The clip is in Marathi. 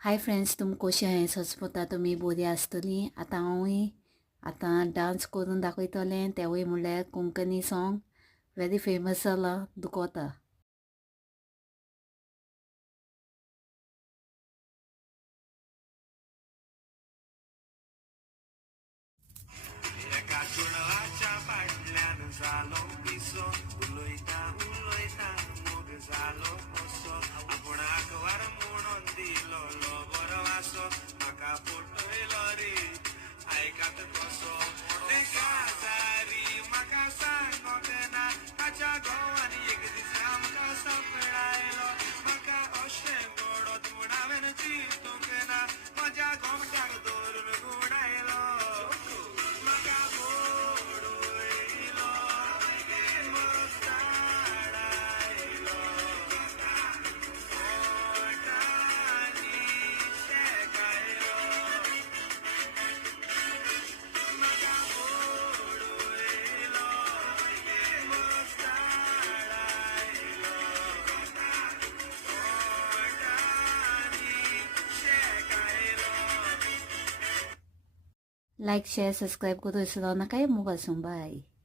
हाय फ्रेंड्स, तुम कशी आहे? सोचता तुमी बरी आसतली. आतां डान्स करून दाखयतलें. तेवूय म्हणल्यार कोंकणी सॉंग व्हेरी फेमस जाला दुकोता. लाइक शेयर सब्सक्राइब करूं विसरो नाका. Mobile bye.